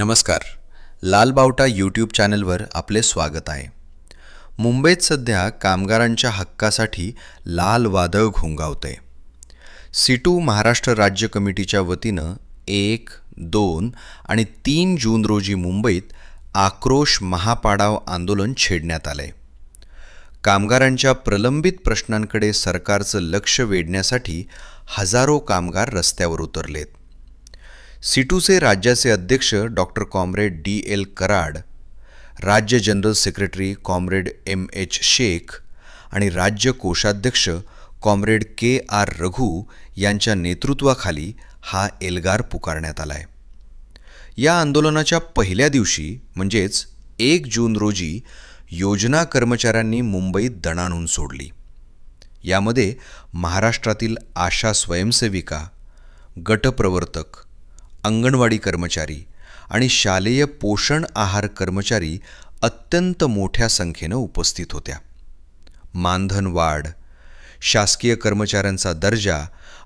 नमस्कार. लाल बावटा यूट्यूब चॅनलवर आपले स्वागत आहे. मुंबईत सध्या कामगारांच्या हक्कासाठी लाल वादळ घोंगावतंय. सीटू महाराष्ट्र राज्य कमिटीच्या वतीनं 1, 2 आणि 3 जून रोजी मुंबईत आक्रोश महापाडाव आंदोलन छेडण्यात आलंय. कामगारांच्या प्रलंबित प्रश्नांकडे सरकारचं लक्ष वेधण्यासाठी हजारो कामगार रस्त्यावर उतरलेत. सीटूचे राज्याचे अध्यक्ष डॉक्टर कॉम्रेड DL कराड, राज्य general secretary comrade MH Shaikh आणि राज्य कोषाध्यक्ष कॉम्रेड KR रघु यांच्या नेतृत्वाखाली हा एल्गार पुकारण्यात आला आहे. या आंदोलनाच्या पहिल्या दिवशी म्हणजेच 1 जून रोजी योजना कर्मचाऱ्यांनी मुंबईत दणाणून सोडली. यामध्ये महाराष्ट्रातील आशा स्वयंसेविका, गटप्रवर्तक, अंगणवाडी कर्मचारी आणि शालेय पोषण आहार कर्मचारी अत्यंत मोठ्या संख्येनं उपस्थित होत्या. मानधन वाढ, शासकीय कर्मचाऱ्यांचा दर्जा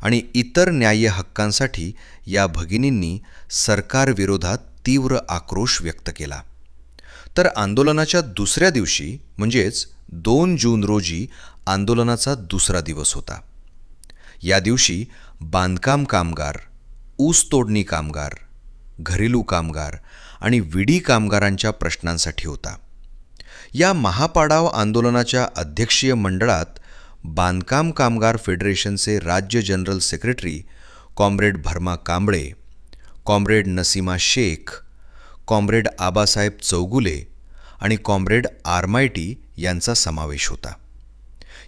आणि इतर न्याय्य हक्कांसाठी या भगिनींनी सरकारविरोधात तीव्र आक्रोश व्यक्त केला. तर आंदोलनाच्या दुसऱ्या दिवशी म्हणजेच 2 जून रोजी आंदोलनाचा दुसरा दिवस होता. या दिवशी बांधकाम कामगार, ऊस तोडणी कामगार, घरेलू कामगार आणि विडी कामगारांच्या प्रश्नांसाठी होता. या महापाडाव आंदोलनाच्या अध्यक्षीय मंडळात बांधकाम कामगार फेडरेशनचे राज्य जनरल सेक्रेटरी कॉम्रेड भरमा कांबळे, कॉम्रेड नसीमा शेख, कॉम्रेड आबासाहेब चौगुले आणि कॉम्रेड आरमायटी यांचा समावेश होता.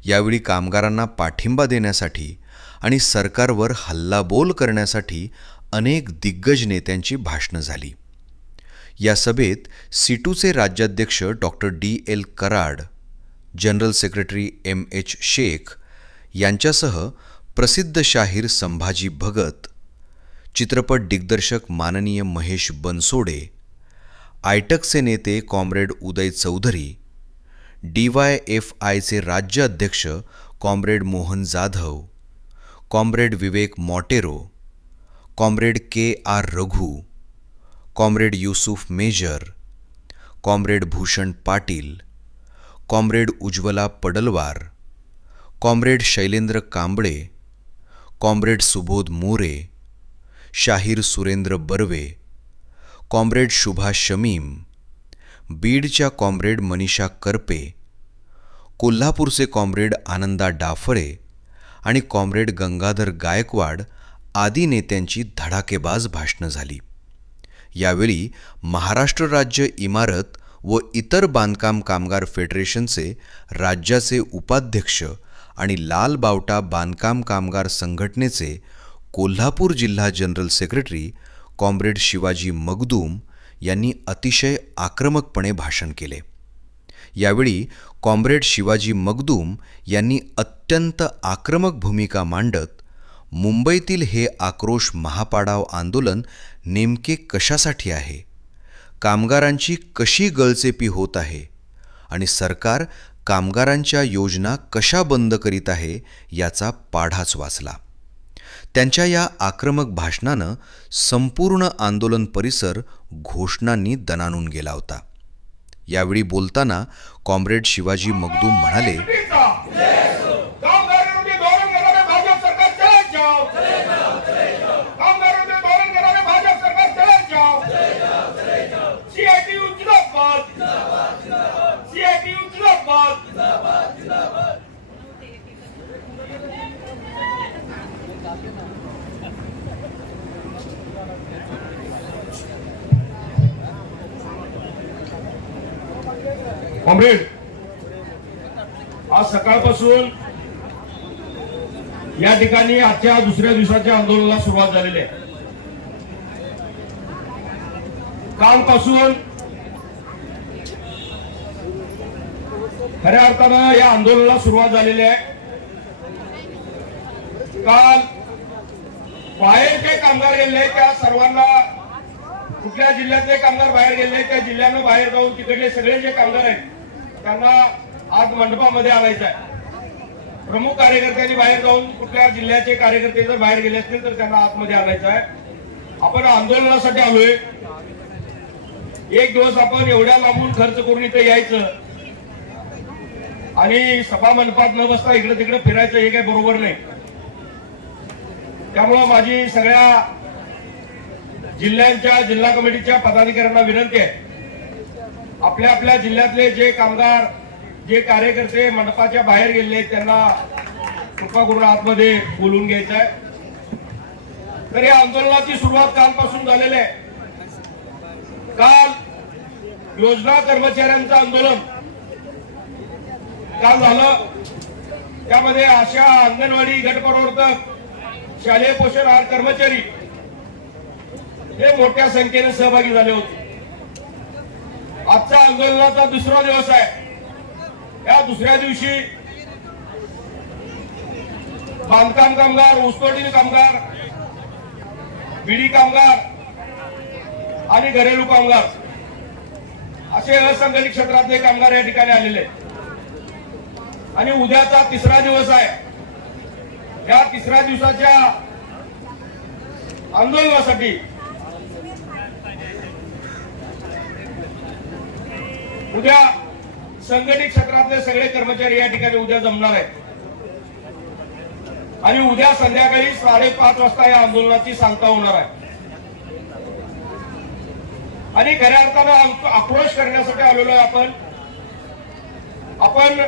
यावेळी कामगारांना पाठिंबा देण्यासाठी आणि सरकारवर हल्लाबोल करण्यासाठी अनेक दिग्गज नेत्यांची भाषणं झाली. या सभेत सीटूचे राज्याध्यक्ष doctor DL Karad, general secretary MH Shaikh यांच्यासह प्रसिद्ध शाहीर संभाजी भगत, चित्रपट दिग्दर्शक माननीय महेश बनसोडे, आयटकचे नेते कॉम्रेड उदय चौधरी, DYFIचे राज्य अध्यक्ष comrade Mohan Jadhav, comrade Vivek Monteiro, comrade KR Raghu, comrade Yusuf Major, comrade Bhushan Patil, comrade Ujjwala Padalwar, comrade Shailendra Kamble, comrade Subodh More, शाहीर सुरेंद्र बर्वे, कॉम्रेड शुभा शमीम, बीडच्या कॉम्रेड मनीषा करपे, कोल्हापूरचे कॉम्रेड आनंदा डाफळे आणि कॉम्रेड गंगाधर गायकवाड आदी नेत्यांची धडाकेबाज भाषणं झाली. यावेळी महाराष्ट्र राज्य इमारत व इतर बांधकाम कामगार फेडरेशनचे राज्याचे उपाध्यक्ष आणि लाल बावटा बांधकाम कामगार संघटनेचे कोल्हापूर जिल्हा general secretary comrade Shivaji Magdum यांनी अतिशय आक्रमकपणे भाषण केले. यावेळी कॉम्रेड शिवाजी मगदूम यांनी अत्यंत आक्रमक भूमिका मांडत मुंबईतील हे आक्रोश महापाडाव आंदोलन नेमके कशासाठी आहे, कामगारांची कशी गळचेपी होत आहे आणि सरकार कामगारांच्या योजना कशा बंद करीत आहे याचा पाढाच वाचला. त्यांच्या या आक्रमक भाषणानं संपूर्ण आंदोलन परिसर घोषणांनी दणाणून गेला होता. यावेळी बोलताना कॉम्रेड शिवाजी मगदूम म्हणाले, कॉम्रेड, आज सकाळपासून या ठिकाणी आजच्या दुसऱ्या दिवसाच्या आंदोलनाला सुरुवात झालेली आहे. कालपासून खऱ्या अर्थानं या आंदोलनाला सुरुवात झालेली आहे. काल बाहेर जे कामगार गेले त्या सर्वांना, कुठल्या जिल्ह्यातले कामगार बाहेर गेले त्या जिल्ह्यानं बाहेर जाऊन तिकडले सगळे जे कामगार आहेत त्यांना आज मंडपामध्ये आणायचं आहे. प्रमुख कार्यकर्त्यांनी बाहेर जाऊन कुठल्या जिल्ह्याचे कार्यकर्ते जर बाहेर गेले असतील तर त्यांना आतमध्ये आणायचं आहे. आपण आंदोलनासाठी आलोय. एक दिवस आपण एवढ्या लांबून खर्च करून इथे यायचं आणि सभा मंडपात न बसता इकडे तिकडे फिरायचं हे काही बरोबर नाही. त्यामुळं माझी सगळ्या जिल्ह्यांच्या जिल्हा कमिटीच्या पदाधिकाऱ्यांना विनंती आहे, आपल्या आपल्या जिल्ह्यातले जे कामगार जे कार्यकर्ते मंडपाच्या बाहेर गेले त्यांना कृपा करून आतमध्ये बोलवून घ्यायचं आहे. तर या आंदोलनाची सुरुवात कालपासून झालेली आहे. काल योजना कर्मचाऱ्यांचं आंदोलन काल झालं. त्यामध्ये आशा, अंगणवाडी, गटप्रवर्तक, शालेय पोषण आहार कर्मचारी हे मोठ्या संख्येने सहभागी झाले होते. आजचा आंदोलनाचा दुसरा दिवस आहे. या दुसऱ्या दिवशी बांधकाम कामगार, ऊसतोडणी कामगार, बिडी कामगार आणि घरेलू कामगार असे असंघटित क्षेत्रातले कामगार या ठिकाणी आलेले आहेत. आणि उद्याचा तिसरा दिवस आहे. या तिसऱ्या दिवसाच्या आंदोलनासाठी उद्या संघटित क्षेत्रातले सगळे कर्मचारी या ठिकाणी उद्या जमणार आहेत आणि उद्या संध्याकाळी 5:30 वाजता या आंदोलनाची सांगता होणार आहे. आणि खऱ्या अर्थानं आक्रोश करण्यासाठी आलेलो आहे. आपण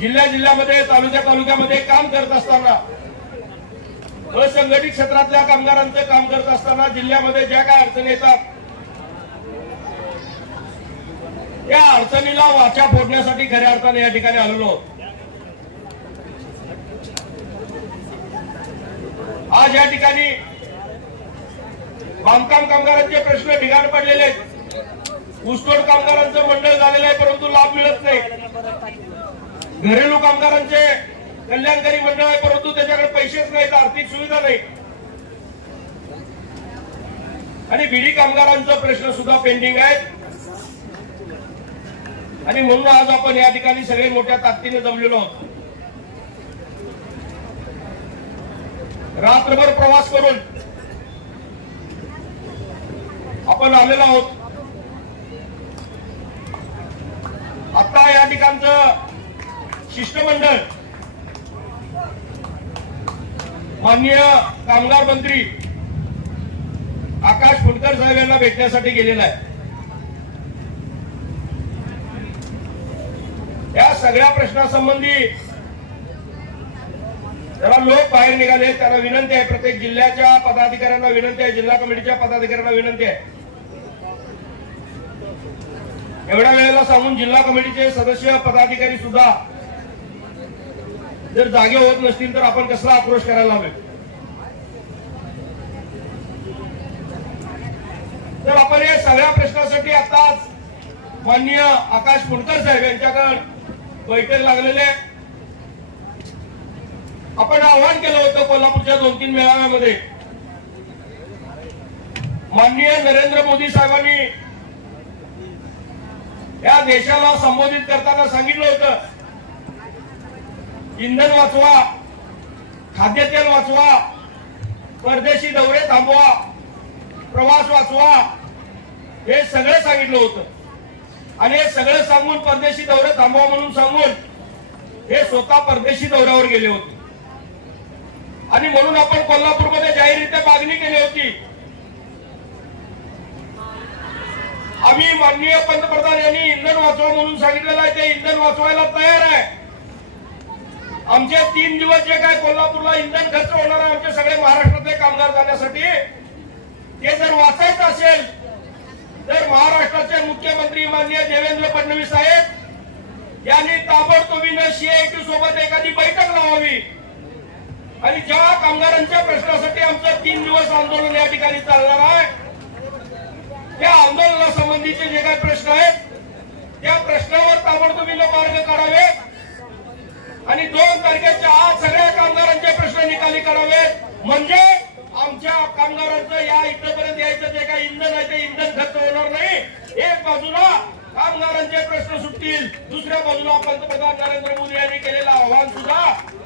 जिल्ह्यामध्ये, तालुक्यामध्ये काम करत असताना, असंघटित क्षेत्रातल्या कामगारांचं काम करत असताना जिल्ह्यामध्ये ज्या काय अडचणी येतात त्या अडचणीला वाचा फोडण्यासाठी खऱ्या अर्थाने या ठिकाणी आलेलो आहोत. आज या ठिकाणी बांधकाम कामगारांचे प्रश्न ठिकाणी पडलेले आहेत. ऊसतोड कामगारांचं मंडळ झालेलं आहे परंतु लाभ मिळत नाही. घरेलू कामगारांचे कल्याणकारी मंडळ आहे परंतु त्याच्याकडे पैसेच नाहीत, आर्थिक सुविधा नाही. आणि बिडी कामगारांचा प्रश्न सुद्धा पेंडिंग आहे. आणि म्हणून आज आपण या ठिकाणी सगळे मोठ्या ताकदीने जमलेलो आहोत. रात्रभर प्रवास करून आपण आलेलो आहोत. आता या ठिकाणचं शिष्टमंडळ माननीय कामगार मंत्री आकाश फुंडकर साहेब यांना भेटण्यासाठी गेलेला आहे. या सगळ्या प्रश्नासंबंधी जरा लोक बाहेर निघाले. त्यांना विनंती आहे, प्रत्येक जिल्ह्याच्या पदाधिकाऱ्यांना विनंती आहे, जिल्हा कमिटीच्या पदाधिकाऱ्यांना विनंती आहे, एवढ्या वेळेला सांगून जिल्हा कमिटीचे सदस्य पदाधिकारी सुद्धा जर जागे होत नसतील तर आपण कसला आक्रोश करायला हवे. तर आपण या सगळ्या प्रश्नासाठी आताच माननीय आकाश फुंडकर साहेब यांच्याकडे बैठक लागलेले. आपण आवाहन केलं होतं कोल्हापूरच्या 2-3 मेळाव्यामध्ये. माननीय नरेंद्र मोदी साहेबांनी या देशाला संबोधित करताना सांगितलं होतं, इंधन वाचवा, खाद्यतेल वाचवा, परदेशी दौरे थांबवा, प्रवास वाचवा, हे सगळं सांगितलं होतं. आणि हे सगळं सांगून परदेशी दौरे थांबवा म्हणून सांगून हे स्वतः परदेशी दौऱ्यावर गेले होते. आणि म्हणून आपण कोल्हापूरमध्ये जाहीररित्या मागणी केली होती, आम्ही माननीय पंतप्रधान यांनी इंधन वाचवा म्हणून सांगितलेलं आहे, ते इंधन वाचवायला तयार आहे. आमचे 3 दिवस जे काय कोल्हापूरला इंधन खर्च होणार आहे आमचे सगळे महाराष्ट्रातले कामगार जाण्यासाठी, ते जर वाचायचं असेल तर महाराष्ट्राचे मुख्यमंत्री माननीय देवेंद्र फडणवीस साहेब यांनी ताबडतोबीने सीआयटी सोबत एखादी बैठक लावावी आणि ज्या कामगारांच्या प्रश्नासाठी आमचं 3 दिवस आंदोलन या ठिकाणी चालणार आहे त्या आंदोलनासंबंधीचे जे काही प्रश्न आहेत त्या प्रश्नावर ताबडतोबीने मार्ग काढावे आणि 2 तारखेच्या आत सगळ्या कामगारांचे प्रश्न निकाली करावेत. म्हणजे आमच्या कामगारांचं या इथपर्यंत यायचं जे काही इंधन आहे ते इंधन खर्च होणार नाही. एक बाजूला कामगारांचे प्रश्न सुटतील, दुसऱ्या बाजूला पंतप्रधान नरेंद्र मोदी यांनी केलेलं आव्हान सुद्धा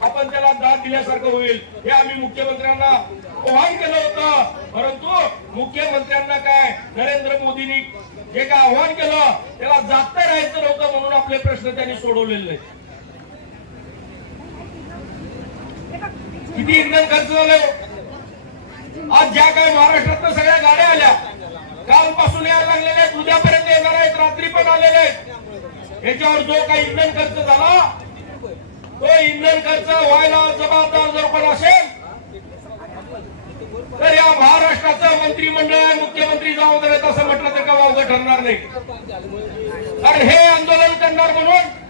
आपण त्याला दाद दिल्यासारखं होईल. हे आम्ही मुख्यमंत्र्यांना आव्हान केलं होतं, परंतु मुख्यमंत्र्यांना काय नरेंद्र मोदींनी जे काय आव्हान केलं त्याला जागता राहायचं नव्हतं म्हणून आपले प्रश्न त्यांनी सोडवलेले नाही. किती इंधन खर्च झाले. आज ज्या काही महाराष्ट्रात सगळ्या गाड्या आल्या कालपासून यायला लागलेल्या आहेत, उद्यापर्यंत येणार आहेत, रात्री पण आलेले आहेत. याच्यावर जो काही इंधन खर्च झाला तो इंधन खर्च व्हायला जबाबदार जर कोण असेल तर या महाराष्ट्राचं मंत्रिमंडळ आहे, मुख्यमंत्री जबाबदार आहेत असं म्हटलं तर का वावगं ठरणार नाही. कारण हे आंदोलन करणार म्हणून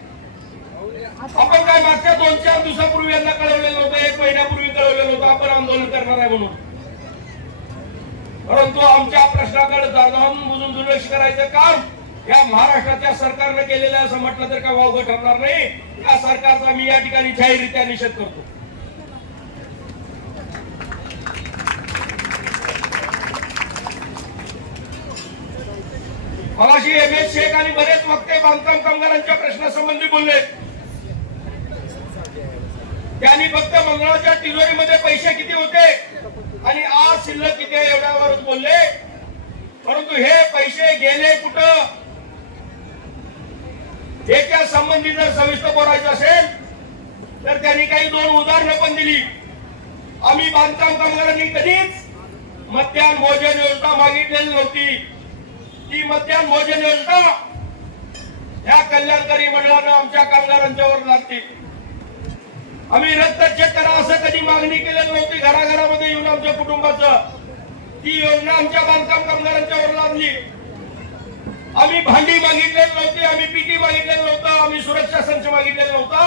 आपण काय मागच्या 2-4 दिवसापूर्वी यांना कळवलेलं नव्हतं, 1 महिन्यापूर्वी कळवलेलं नव्हतं आपण आंदोलन करणार आहे म्हणून. परंतु आमच्या प्रश्नाकडे जाणून बुजून दुर्लक्ष करायचं काम या महाराष्ट्राच्या सरकारने केलेलं असं म्हटलं तर का वावगं ठरणार नाही. या सरकारचा मी या ठिकाणी जाहीररित्या निषेध करतो. मगाशी एम.एस. शेख आणि बरेच वक्ते बांधकाम कामगारांच्या प्रश्नासंबंधी बोलले. त्यांनी फक्त मंगळाच्या तिजोरीमध्ये पैसे किती होते आणि आज शिल्लक किती आहे एवढ्यावरच बोलले. परंतु हे पैसे गेले कुठं याच्या संबंधी जर सविस्तर बोलायचं असेल तर त्यांनी काही 2 उदाहरणं पण दिली. आम्ही बांधकाम कामगारांनी कधीच मध्यान्ह भोजन योजना मागितलेली नव्हती. ती मध्यान्ह भोजन योजना या कल्याणकारी मंडळानं आमच्या कामगारांच्यावर लागते. आम्ही रक्त चेक करा असं कधी मागणी केलेली नव्हती घराघरामध्ये येऊन आमच्या कुटुंबाचं. ती योजना आमच्या बांधकाम कामगारांच्यावर लादली. आम्ही भांडी मागितलेली नव्हती, आम्ही पीटी मागितलेलं नव्हतं, आम्ही सुरक्षा संच मागितलेला नव्हता.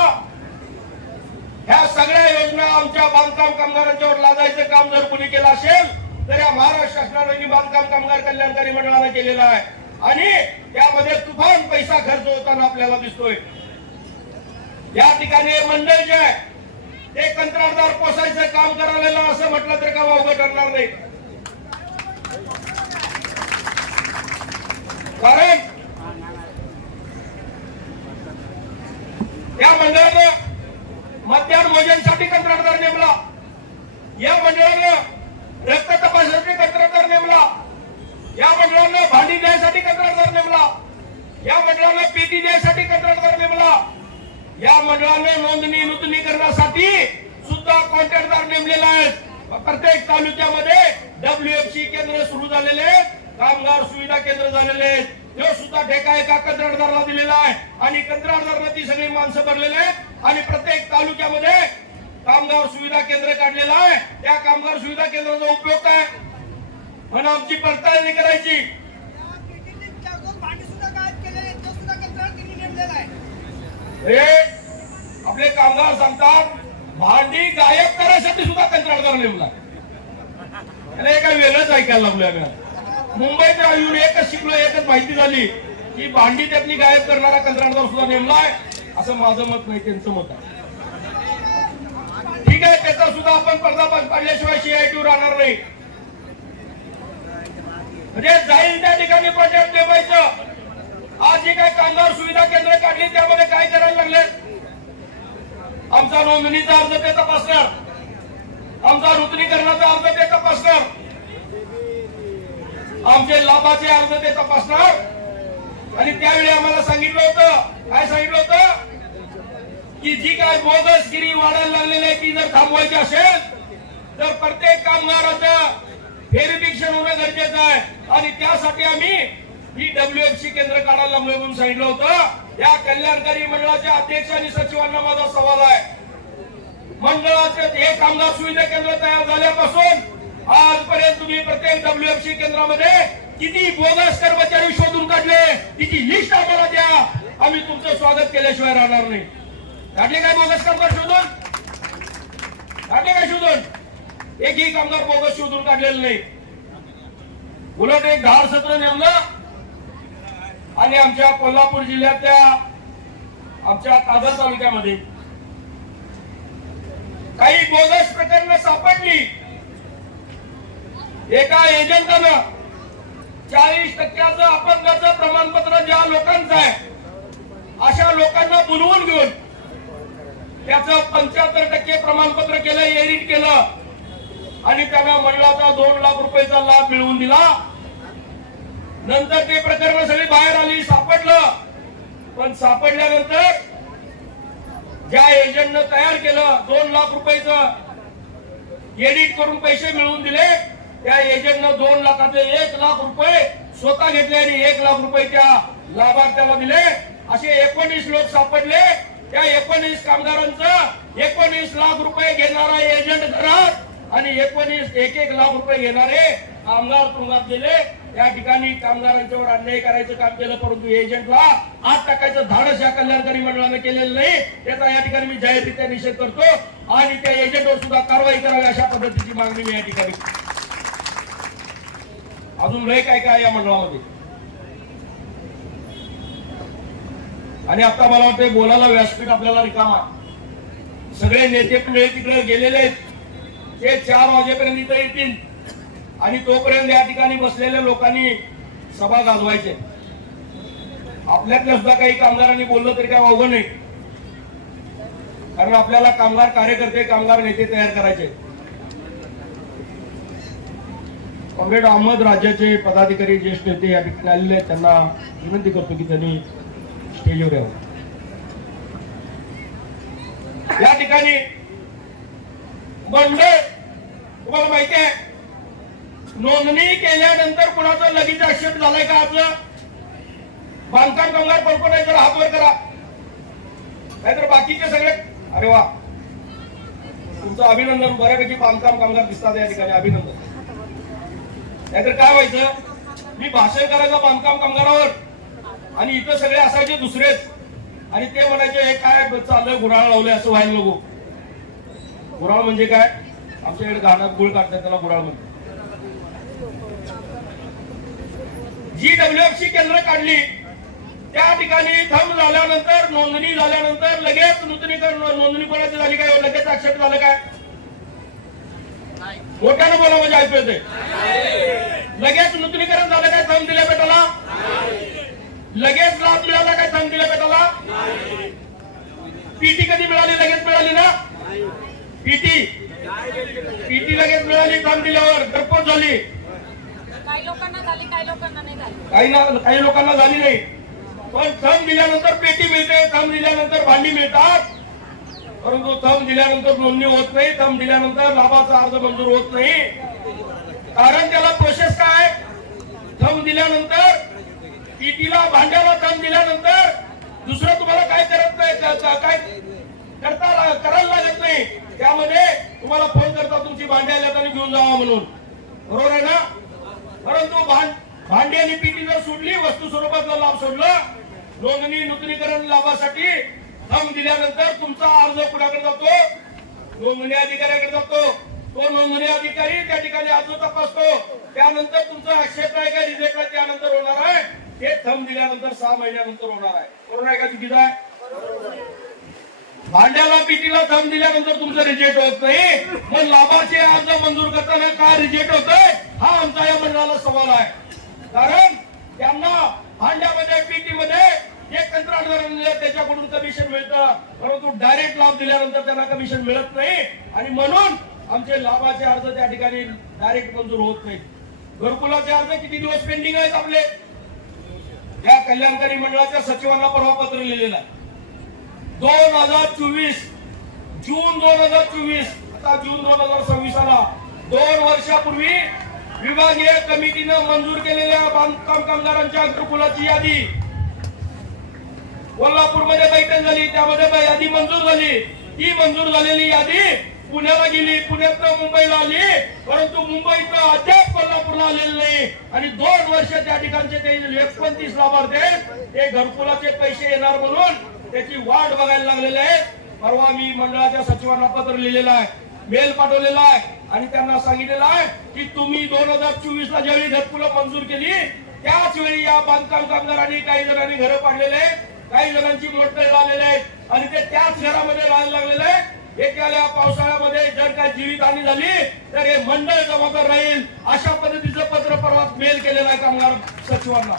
ह्या सगळ्या योजना आमच्या बांधकाम कामगारांच्यावर लादायचं काम जर कुणी केलं असेल तर या महाराष्ट्र शासनाने बांधकाम कामगार कल्याणकारी मंडळाने केलेलं आहे आणि त्यामध्ये तुफान पैसा खर्च होताना आपल्याला दिसतोय. या ठिकाणी मंडळ जे आहे ते कंत्राटदार पोसायचं काम करायला असं म्हटलं तर का वावगं ठरणार नाही. कारण या मंडळानं मध्यान्ह भोजनसाठी कंत्राटदार नेमला, या मंडळानं रक्त तपासण्यासाठी कंत्राटदार नेमला, या मंडळानं भांडी द्यायसाठी कंत्राटदार नेमला, या मंडळानं पेटी द्यायसाठी कंत्राटदार नेमला, या मंडळाने नोंदणी नूतनीकरणासाठी सुद्धा कॉन्ट्रॅक्टदार नेमलेला आहे. प्रत्येक तालुक्यामध्ये WFC केंद्र सुरू झालेले आहेत, कामगार सुविधा केंद्र झालेले आहेत. ते सुद्धा ठेका एका कंत्राटदाराला दिलेला आहे आणि कंत्राटदाराने ती सगळी माणसं भरलेली आहेत आणि प्रत्येक तालुक्यामध्ये कामगार सुविधा केंद्र काढलेलं आहे. त्या कामगार सुविधा केंद्राचा उपयोग काय म्हणून आमची पडताळणी करायची. आपले कामगार सांगतात भांडी गायब करायसाठी सुद्धा कंत्राटदार नेमला. हे काय वेगळंच ऐकायला लागलोय आम्ही. मुंबईत येऊन एकच शिकलो, एकच माहिती झाली की भांडी त्यातली गायब करणारा कंत्राटदार सुद्धा नेमलाय. असं माझं मत नाही, त्यांचं मत आहे. ठीक आहे, त्याचा सुद्धा आपण पर्दाफाश काढल्याशिवाय CIT राहणार नाही. म्हणजे जाईल त्या ठिकाणी प्रोजेक्ट ठेवायचं. आज जे काही कामगार सुविधा केंद्र काढली त्यामध्ये काय करायला लागले, आमचा नोंदणीचा अर्ज ते तपासणार, आमचा नूतनीकरणाचा अर्ज ते तपासणार, आमचे लाभाचे अर्ज ते तपासणार. आणि त्यावेळी आम्हाला सांगितलं होतं, काय सांगितलं होतं की जी काय बोगसगिरी वाढायला लागलेली आहे ती जर थांबवायची असेल तर प्रत्येक कामगाराचं व्हेरिफिकेशन होणं गरजेचं आहे आणि त्यासाठी आम्ही ही WFC केंद्र काढायला लागलोय म्हणून सांगितलं होतं. या कल्याणकारी मंडळाच्या अध्यक्ष आणि सचिवांना माझा सवाल आहे, मंडळाचे हे कामगार सुविधा केंद्र तयार झाल्यापासून आजपर्यंत तुम्ही प्रत्येक WFC केंद्रामध्ये किती बोगस कर्मचारी शोधून काढले, तिची लिस्ट आम्हाला द्या. आम्ही तुमचं स्वागत केल्याशिवाय राहणार नाही. काढले काय बोगस कामगार शोधून? काढले काय शोधून? एकही कामगार बोगस शोधून काढलेलं नाही. उलट एक धाड सत्र नेमलं आणि आमच्या कोल्हापूर जिल्ह्यातल्या आमच्या ताजा तालुक्यामध्ये काही बोगस प्रकरणं सापडली. एका एजंटानं 40% अपंगाचं प्रमाणपत्र ज्या लोकांचं आहे अशा लोकांना बोलवून घेऊन त्याचं 75% प्रमाणपत्र केलं, एडिट केलं आणि त्यांना मंडळाचा 2 लाख रुपयाचा लाभ मिळवून दिला. नंतर ते प्रकरण सगळी बाहेर आली, सापडलं. पण सापडल्यानंतर ज्या एजंटनं तयार केलं 2 लाख रुपयाचं एडिट करून पैसे मिळवून दिले, त्या एजंटनं 2 लाखाचे 1 लाख रुपये स्वतः घेतले आणि 1 लाख रुपये त्या लाभार्थ्याला दिले. असे 19 लोक सापडले. त्या 19 कामगारांचं 19 लाख रुपये घेणारा एजंट घरात आणि 1 लाख रुपये घेणारे कामगार तुरुंगात गेले. या ठिकाणी कामगारांच्यावर अन्याय करायचं काम केलं, परंतु एजंटला आत टाकायचं धाडस या कल्याणकारी मंडळाने केलेलं नाही. त्याचा या ठिकाणी मी जाहीररित्या निषेध करतो आणि त्या एजंटवर सुद्धा कारवाई करावी अशा पद्धतीची मागणी मी या ठिकाणी. अजून लय काय काय या मंडळामध्ये. आणि आता मला वाटतं बोलायला व्यासपीठ आपल्याला रिकामा. सगळे नेते मंडळी तिकडे गेलेले आहेत. ते 4 वाजेपर्यंत इथं येतील आणि तोपर्यंत या ठिकाणी बसलेल्या लोकांनी सभा गाजवायचे. आपल्यातल्या सुद्धा काही कामगारांनी बोललं तरी काय वावगं नाही, कारण आपल्याला कामगार कार्यकर्ते, कामगार नेते तयार करायचे. कॉम्रेड अहमद राज्याचे पदाधिकारी, ज्येष्ठ नेते या ठिकाणी आलेले आहेत. त्यांना विनंती करतो की त्यांनी स्टेजवर यावं. या ठिकाणी मंडळ तुम्हाला माहिती आहे, नोंदणी केल्यानंतर कुणाचा लगेच आक्षेप झालाय का? आपलं बांधकाम कामगार कोण आहे जर हात वर करा, नाहीतर बाकीचे सगळे. अरे वा, तुमचं अभिनंदन. बऱ्यापैकी बांधकाम कामगार दिसतात या ठिकाणी, अभिनंदन. नाहीतर काय व्हायचं, मी भाषण करायचं बांधकाम कामगारावर आणि इथं सगळे असायचे दुसरेच आणि ते म्हणायचे हे काय चाललंय, गुऱ्हाळ लावले, असं व्हायला नको. गुऱ्हाळ म्हणजे काय? आमच्याकडे घाणात गुळ काढतात, त्याला गुऱ्हाळ म्हणतात. जी डब्ल्यूएफसी केंद्र काढली त्या ठिकाणी थंब झाल्यानंतर, नोंदणी झाल्यानंतर लगेच नूतनीकरण, नोंदणी कोणाची झाली काय? लगेच आक्षेप झालं काय? मोठ्यानं बोला म्हणजे ऐकू येते. लगेच नूतनीकरण झालं काय? थंब दिल्या बेटाला? लगेच लाभ मिळाला काय? थंब दिल्या बेटाला? पीटी कधी मिळाली? लगेच मिळाली ना? पीटी लगेच मिळाली थंब दिल्यावर, घरपोच झाली. काही लोकांना झाली, काही लोकांना नाही झाली. काही लोकांना झाली नाही. पण थंब दिल्यानंतर पेटी मिळते, थंब दिल्यानंतर भांडी मिळतात, परंतु थंब दिल्यानंतर नोंदणी होत नाही, थंब दिल्यानंतर लाभाचा अर्ज मंजूर होत नाही. कारण त्याला प्रोसेस काय? थंब दिल्यानंतर पीटीला, भांड्याला थंब दिल्यानंतर दुसरं तुम्हाला काय करत नाही, काय करायला लागत नाही. त्यामध्ये तुम्हाला फोन करता तुमची भांडी आल्यात आणि घेऊन जावा म्हणून, बरोबर आहे ना? परंतु भांडी आणि पीटी जर सोडली, वस्तू स्वरूपातला लाभ सोडला, नोंदणी नूतनीकरण लाभासाठी थंब दिल्यानंतर तुमचा अर्ज कुणाकडे जातो? नोंदणी अधिकाऱ्याकडे जातो. तो नोंदणी अधिकारी त्या ठिकाणी अर्ज तपासतो. त्यानंतर तुमचा आक्षेप आहे का रिजेक्ट आहे त्यानंतर होणार आहे. ते थंब दिल्यानंतर 6 महिन्यानंतर होणार आहे. बरोबर आहे का? चुकीचं आहे? भांड्याला पीटीला थंब दिल्यानंतर तुमचं रिजेक्ट होत नाही, मग लाभाचे अर्ज मंजूर करताना का रिजेक्ट होतंय हा आमचा या मंडळाला सवाल आहे. कारण त्यांना भांड्यामध्ये, पीटीमध्ये जे कंत्राटदारांना त्याच्याकडून कमिशन मिळतं, परंतु डायरेक्ट लाभ दिल्यानंतर त्यांना कमिशन मिळत नाही आणि म्हणून आमचे लाभाचे अर्ज त्या ठिकाणी डायरेक्ट मंजूर होत नाही. घरकुलाचे अर्ज किती दिवस पेंडिंग आहेत आपले? या कल्याणकारी मंडळाच्या सचिवांना परवा पत्र लिहिलेलं आहे. 2024 जून 2024, आता जून 2026 आला. 2 वर्षापूर्वी विभागीय कमिटीनं मंजूर केलेल्या बांधकाम कामगारांच्या घरकुलाची यादी कोल्हापूरमध्ये बैठक झाली, त्यामध्ये यादी मंजूर झाली. ती मंजूर झालेली यादी पुण्याला गेली, पुण्यातनं मुंबईला आली, परंतु मुंबईतनं अद्याप कोल्हापूरला आलेलं नाही. आणि 2 वर्ष त्या ठिकाणचे ते 29 लाभार्थी ते घरकुलाचे पैसे येणार म्हणून त्याची वाट बघायला लागलेले आहेत. परवा मी मंडळाच्या सचिवांना पत्र लिहिलेलं आहे, मेल पाठवलेला आहे आणि त्यांना सांगितलेलं आहे की तुम्ही 2024 ला ज्यावेळी घरकुलं मंजूर केली त्याच वेळी या बांधकाम कामगारांनी, काही जणांनी घरं पाडलेले आहेत, काही जणांची मोडतळ लावलेले आहेत आणि ते त्याच घरामध्ये राहायला लागलेले आहेत. येत्या पावसाळ्यामध्ये जर काही जीवितहानी झाली तर हे मंडळ जबाबदार राहील, अशा पद्धतीचं पत्र परवा मेल केलेलं आहे कामगार सचिवांना.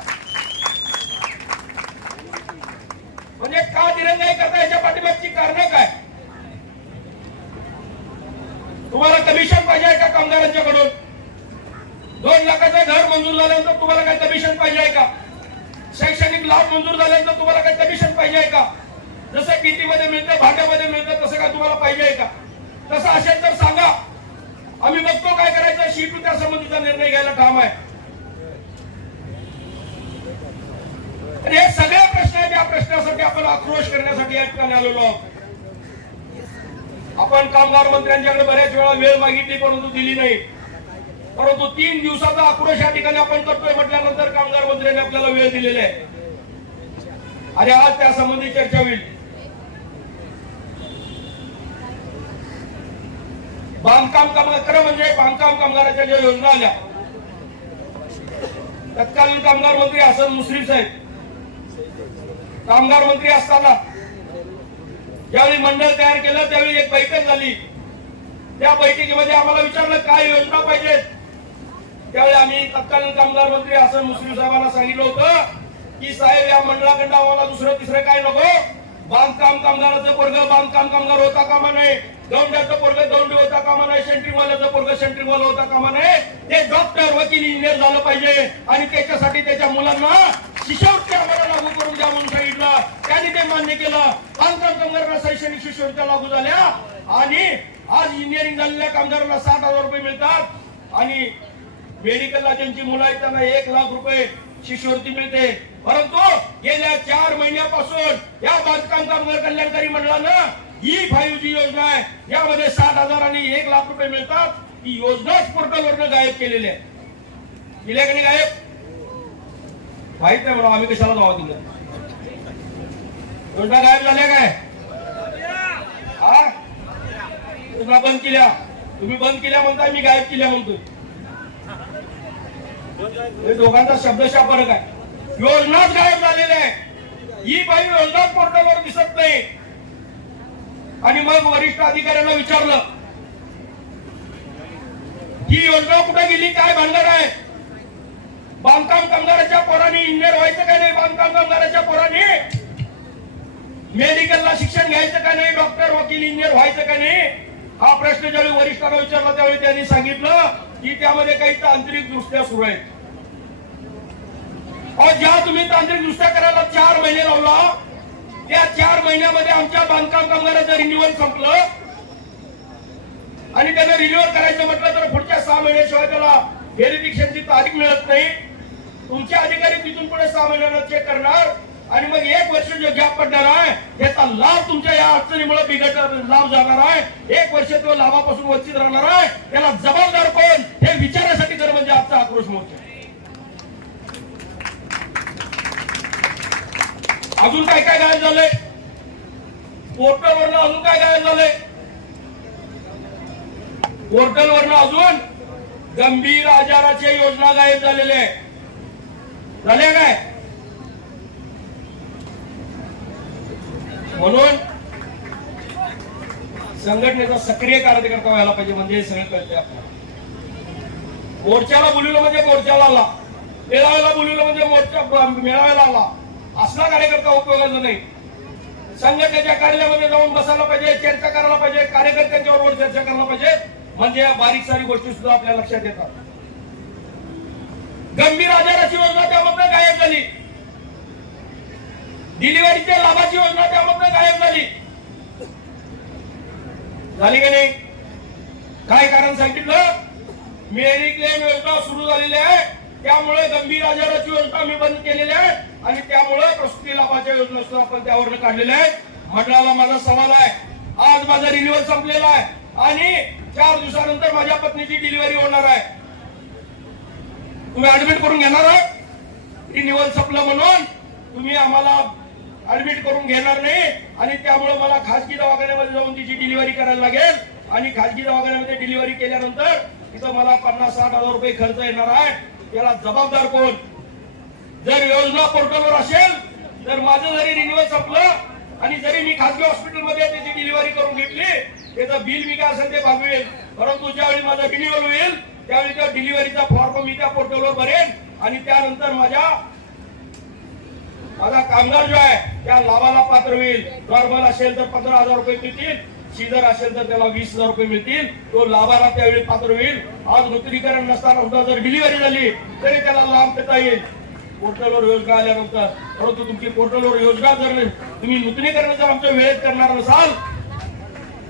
म्हणजे का दिरंगाई करता, याच्या पाठीमागची कारण काय? तुम्हाला कमिशन पाहिजे का कामगारांच्याकडून? 2 लाखाचं घर मंजूर झाल्यानंतर तुम्हाला काय कमिशन पाहिजे आहे का? शैक्षणिक लाभ मंजूर झाल्यानंतर तुम्हाला काय कमिशन पाहिजे आहे का? जसं किटी मध्ये मिळतं, भाड्यामध्ये मिळतं, तसं काय तुम्हाला पाहिजे आहे का? तसं असेल तर सांगा, आम्ही बघतो काय करायचं. शीटू त्या संबंधीचा निर्णय घ्यायला ठाम आहे. आणि हे सगळे प्रश्न आहेत. या प्रश्नासाठी आपण आक्रोश करण्यासाठी या ठिकाणी आलेलो आहोत. आपण कामगार मंत्र्यांच्याकडे बऱ्याच वेळा वेळ मागितली, परंतु दिली नाही. परंतु 3 दिवसाचा आक्रोश या ठिकाणी आपण करतोय म्हटल्यानंतर कामगार मंत्र्यांनी आपल्याला वेळ दिलेला आहे. आणि आज त्या संबंधी चर्चा होईल. बांधकाम कामगार, खरं म्हणजे बांधकाम कामगाराच्या ज्या योजना आल्या, तत्कालीन कामगार मंत्री हसन मुश्रीफ साहेब कामगार मंत्री असताना ज्यावेळी मंडळ तयार केलं त्यावेळी एक बैठक झाली. त्या बैठकीमध्ये आम्हाला विचारलं काय योजना पाहिजेत. त्यावेळी आम्ही तत्कालीन कामगार मंत्री हसन मुश्रीफ साहेबांना सांगितलं होतं की साहेब, या मंडळाकडनं आम्हाला दुसरं तिसरं काय नको. बांधकाम कामगाराचं पोरग बांधकाम कामगार होता कामा नये, दौंड्याचं पोरग दौंडी होता कामा नये, सेंट्रिंगवाल्याचं पोरग सेंट्रिंगवाला होता कामा नये. ते डॉक्टर, वकील, इंजिनियर झालं पाहिजे. आणि त्याच्यासाठी त्याच्या मुलांना शिष्यवृत्ती आम्हाला लागू करून द्या म्हणून सांगितलं. त्यांनी ते मान्य केलं. बांधकाम कामगारांना शैक्षणिक शिष्यवृत्त्या लागू झाल्या. आणि आज इंजिनिअरिंग झालेल्या कामगारांना 60,000 रुपये मिळतात. आणि मेडिकलला ज्यांची मुलं आहेत त्यांना 1 लाख रुपये शिष्यवृत्ती मिळते. परंतु गेल्या 4 महिन्यापासून या बांधकाम कामगार कल्याणकारी मंडळानं E5G योजना आहे, यामध्ये 60,000 आणि 1 लाख रुपये मिळतात. ही योजनाच पोर्टलवरनं गायब केलेली आहे. दिल्या का नाही गायब? माहित नाही म्हणून आम्ही कशाला नाव दिलं. योजना गायब झाल्या काय? हा, योजना बंद केल्या. तुम्ही बंद केल्या म्हणताय, मी गायब केल्या म्हणतोय. हे दोघांचा शब्दशः फरक आहे. योजनाच गायब झालेल्या आहे. ही बाई योजना पोर्टलवर दिसत नाही. आणि मग वरिष्ठ अधिकाऱ्यांना विचारलं ही योजना कुठे गेली, काय भानगड आहे. बांधकाम कामगाराच्या पोरांनी इंजिनियर व्हायचं का नाही, बांधकाम कामगाराच्या पोरांनी मेडिकलला शिक्षण घ्यायचं का नाही, डॉक्टर, वकील, इंजिनियर व्हायचं का नाही. हा प्रश्न ज्यावेळी वरिष्ठांना विचारला त्यावेळी त्यांनी सांगितलं की त्यामध्ये काही तांत्रिक दृष्ट्या सुरू आहेत. ज्या तुम्ही तांत्रिक दृष्ट्या करायला 4 महिने लावला, त्या 4 महिन्यामध्ये आमच्या बांधकाम कामगाराचं रिन्युअल संपलं. आणि त्याला रिन्युअल करायचं म्हटलं तर पुढच्या 6 महिन्याशिवाय त्याला व्हेरिफिकेशनची तारीख मिळत नाही. तुमचे अधिकारी तिथून पुढे 6 महिन्यानं चेक करणार. आणि मग 1 वर्ष जो गॅप पडणार आहे त्याचा लाभ तुमच्या या अडचणीमुळे लाभ जाणार आहे. 1 वर्ष तो लाभापासून वंचित राहणार आहे. त्याला जबाबदार कोण हे विचारासाठी खरं म्हणजे आजचा आक्रोश मोर्चा. अजून काय काय गायब झालंय पोर्टलवरनं, अजून काय गायब झालंय पोर्टलवरनं. अजून गंभीर आजाराच्या योजना गायब झालेल्या झाल्या काय. म्हणून संघटनेचा सक्रिय कार्यकर्ता व्हायला पाहिजे. म्हणजे हे सगळं कळते आपल्याला. मोर्चाला बोलवलं म्हणजे मोर्चाला आला, मेळाव्याला बोलवलं म्हणजे मोर्चा मेळाव्याला आला. असला कार्यकर्ता उपयोगाचा नाही. संघटनेच्या कार्यालयामध्ये जाऊन बसायला पाहिजे, चर्चा करायला पाहिजे, कार्यकर्त्यांच्यावर चर्चा करायला पाहिजे. म्हणजे या बारीक सारी गोष्टी सुद्धा आपल्या लक्षात येतात. गंभीर आजाराची योजना त्यामध्ये गायब झाली. डिलिव्हरीच्या लाभाची योजना त्यामध्ये गायब झाली. झाली का नाही? काय कारण सांगितलं? मेडिक्लेम योजना सुरू झालेली आहे, त्यामुळे गंभीर आजाराची योजना मी बंद केलेली आहे. आणि त्यामुळे प्रसूती लाभाच्या योजना सुद्धा आपण त्यावर काढलेल्या आहेत. मंडळाला माझा सवाल आहे, आज माझा रिन्युअल संपलेला आहे आणि 4 दिवसानंतर माझ्या पत्नीची डिलिव्हरी होणार आहे. तुम्ही ऍडमिट करून घेणार आहात? रिन्युअल संपलं म्हणून तुम्ही आम्हाला ऍडमिट करून घेणार नाही. आणि त्यामुळे मला खासगी दवाखान्यामध्ये जाऊन तिची डिलिव्हरी करायला लागेल. आणि खासगी दवाखान्यामध्ये डिलिव्हरी केल्यानंतर तिथं मला 50-60 हजार रुपये खर्च येणार आहे. याला जबाबदार कोण? जर योजना पोर्टलवर असेल तर माझं जरी रिन्युअल संपलं आणि जरी मी खासगी हॉस्पिटलमध्ये त्याची डिलिव्हरी करून घेतली, त्याचं बिल मी काय असेल ते भागवेल. परंतु ज्यावेळी माझा रिन्युअल होईल त्यावेळी त्या डिलिव्हरीचा फॉर्म मी त्या पोर्टलवर भरेन. आणि त्यानंतर माझा कामगार जो आहे त्या लाभाला पात्र होईल. नॉर्मल असेल तर 15,000 रुपये मिळतील, जर असेल तर त्याला 20,000 रुपये मिळतील, तो लाभाला त्यावेळी पात्र होईल. आज नूतनीकरण नसताना सुद्धा जर डिलिव्हरी झाली तरी त्याला लाभ देता येईल पोर्टलवर योजना आल्यानंतर. परंतु तुमची पोर्टलवर योजना जर तुम्ही नूतनीकरण जर आमच्या वेळेत करणार नसाल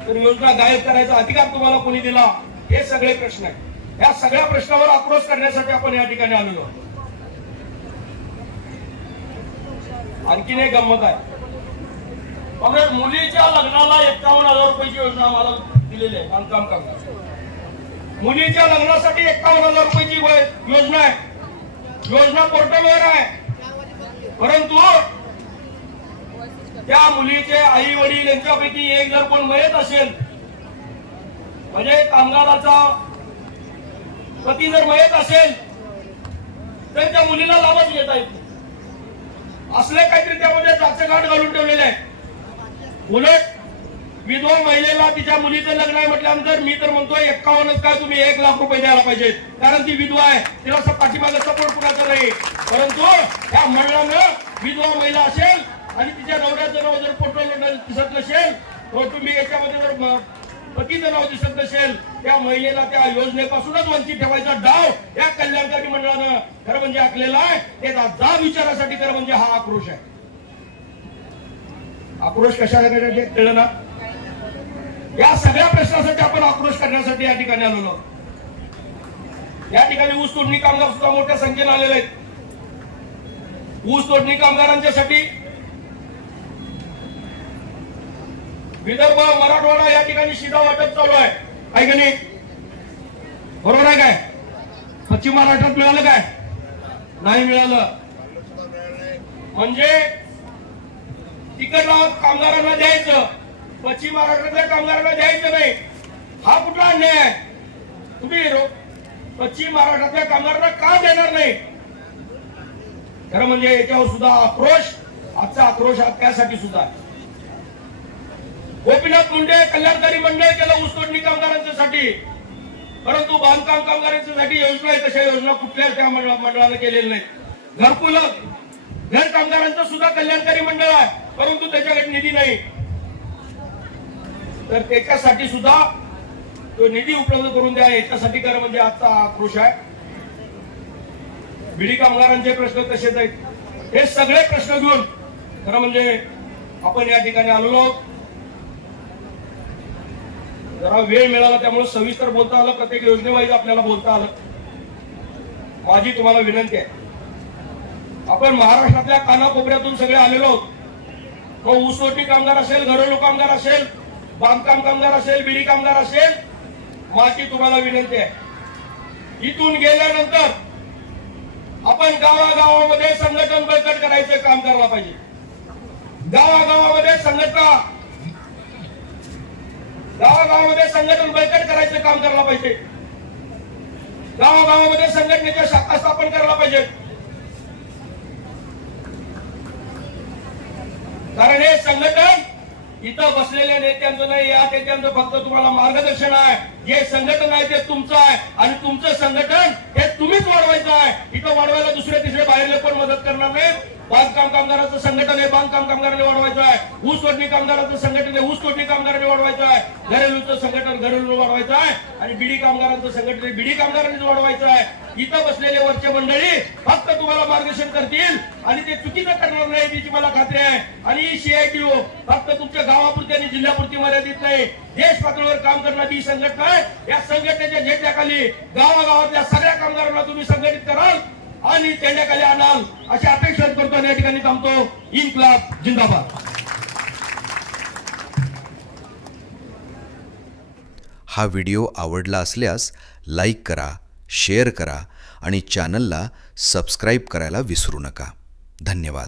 तर योजना गायब करायचा अधिकार तुम्हाला कोणी दिला? हे सगळे प्रश्न आहेत. या सगळ्या प्रश्नावर आक्रोश करण्यासाठी आपण या ठिकाणी आलेलो आहोत. आणखीन एक गंमत आहे, मुलीच्या लग्नाला 51,000 रुपयाची योजना आम्हाला दिलेली आहे. बांधकाम कामगार मुलीच्या लग्नासाठी 51,000 रुपयाची योजना आहे. योजना पोर्टलवर आहे. परंतु त्या मुलीचे आई वडील यांच्यापैकी एक जर कोण मयत असेल, म्हणजे कामगाराचा पती जर मयत असेल तर त्या मुलीला लाभच घेता येत नाही. असले काहीतरी त्यामध्ये जाचकाट घालून ठेवलेले आहे. उलट विधवा महिलेला तिच्या मुलीचं लग्न आहे म्हटल्यानंतर मी तर म्हणतोय 51 काय तुम्ही 1,00,000 रुपये द्यायला पाहिजेत, कारण ती विधवा आहे. तिला पाठीमागे सपोर्ट कुणाचा नाही. परंतु या मंडळानं विधवा महिला असेल आणि तिच्या नवऱ्याचं नाव जर पोर्टलवर दिसत नसेल, कौटुंबिक याच्यामध्ये जर पतीचं नाव दिसत नसेल, त्या महिलेला त्या योजनेपासूनच वंचित ठेवायचा डाव या कल्याणकारी मंडळानं खरं म्हणजे आखलेला आहे. त्याचा जाब विचारासाठी खरं म्हणजे हा आक्रोश आहे. आक्रोश कशासाठी कळलं ना? या सगळ्या प्रश्नासाठी आपण आक्रोश करण्यासाठी या ठिकाणी आलेलो आहोत. या ठिकाणी ऊस तोडणी कामगार सुद्धा मोठ्या संख्येने आलेले आहेत. ऊस तोडणी कामगारांच्यासाठी विदर्भ मराठवाडा या ठिकाणी शिधा वाटप चालू आहे. काय की नाही? बरोबर आहे काय? पश्चिम महाराष्ट्रात मिळालं काय? नाही मिळालं. म्हणजे तिकडला कामगारांना द्यायचं, पश्चिम महाराष्ट्रातल्या कामगारांना द्यायचं नाही. हा कुठला अन्याय आहे? तुम्ही पश्चिम महाराष्ट्रातल्या कामगारांना का देणार नाही? खरं म्हणजे याच्यावर सुद्धा आक्रोश, आजचा आक्रोश त्यासाठी सुद्धा आहे. गोपीनाथ मुंडे कल्याणकारी मंडळ केलं ऊस तोडणी कामगारांसाठी, परंतु बांधकाम कामगारांसाठी योजना आहे तशा योजना कुठल्याच त्या मंडळानं केलेल्या नाही. घरकुल घर कामगारांचं सुद्धा कल्याणकारी मंडळ आहे, परंतु त्याच्याकडे निधी नाही. तर त्याच्यासाठी सुद्धा तो निधी उपलब्ध करून द्या, याच्यासाठी खरं म्हणजे आजचा आक्रोश आहे. बिडी कामगारांचे प्रश्न तसेच आहेत. हे सगळे प्रश्न घेऊन खरं म्हणजे आपण या ठिकाणी आलेलो आहोत. जरा वेळ मिळाला त्यामुळे सविस्तर बोलता आलं, प्रत्येक योजनेवाईज आपल्याला बोलता आलं. माझी तुम्हाला विनंती आहे, आपण महाराष्ट्रातल्या कानाकोपऱ्यातून सगळे आलेलो आहोत. मग ऊसतोडणी कामगार असेल, घरेलू कामगार असेल, बांधकाम कामगार असेल, बिडी कामगार असेल, माझी तुम्हाला विनंती आहे, इथून गेल्यानंतर आपण गावागावामध्ये संघटन बळकट करायचं काम करायला पाहिजे. गावागावामध्ये संघटन बळकट करायचं काम करायला पाहिजे. गावागावामध्ये संघटनेच्या शाखा स्थापन करायला पाहिजे. कारण हे संघटन इथं बसलेल्या नेत्यांचं नाही, या नेत्यांचं फक्त तुम्हाला मार्गदर्शन आहे. जे संघटन आहे ते तुमचं आहे आणि तुमचं संघटन हे तुम्हीच वाढवायचं आहे. इथं वाढवायला दुसरे तिसरे बाहेरले पण मदत करणार नाही. बांधकाम कामगारांचं संघटन आहे, बांधकाम कामगारांनी वाढवायचं आहे. ऊस तोडणी कामगारांचं संघटन आहे, ऊस तोडणी कामगारांनी वाढवायचं आहे. घरेलूचं संघटन घरेलू वाढवायचं आहे आणि बिडी कामगारांचं संघटन आहे, बिडी कामगारांनी वाढवायचं आहे. इथं बसलेले वरचे मंडळी फक्त तुम्हाला मार्गदर्शन करतील आणि ते चुकीचं करणार नाही याची मला खात्री आहे. आणि CITO फक्त तुमच्या गावापुरती आणि जिल्ह्यापुरती मर्यादित नाही, देश पातळीवर काम करणारी ही संघटना आहे. या संघटनेच्या झेंड्याखाली गावागावातल्या सगळ्या कामगारांना तुम्ही संघटित कराल आणि झेंड्याखाली आणाल अशी अपेक्षा करतो. या ठिकाणी थांबतो. इन्क्लाब जिंदाबाद. हा व्हिडिओ आवडला असल्यास लाईक करा, शेअर करा आणि चॅनलला सबस्क्राईब करायला विसरू नका. धन्यवाद.